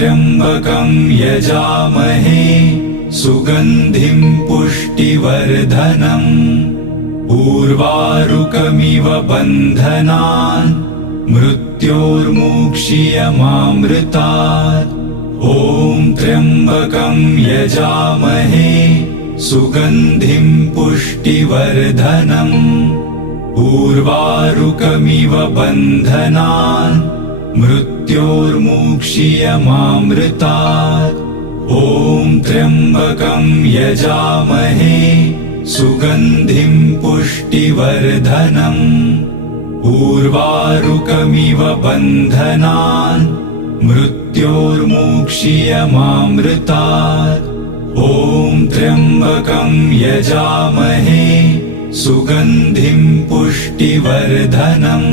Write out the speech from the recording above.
त्र्यंबकं यजामहे सुगंधिं पुष्टिवर्धनम् उर्वारुकमिव बन्धनान् मृत्योर्मुक्षीयमामृतात्। ॐ त्र्यंबकं यजामहे सुगंधिं पुष्टिवर्धनम् उर्वारुकमिव बन्धनान् मृत्योर्मुक्षीयमामृतात्। ॐ त्र्यंबकं यजामहे सुगंधिं पुष्टिवर्धनम् उर्वारुकमिव बन्धनान् मृत्योर्मुक्षीयमामृतात्। ॐ त्र्यंबकं यजामहे सुगंधिं पुष्टिवर्धनम्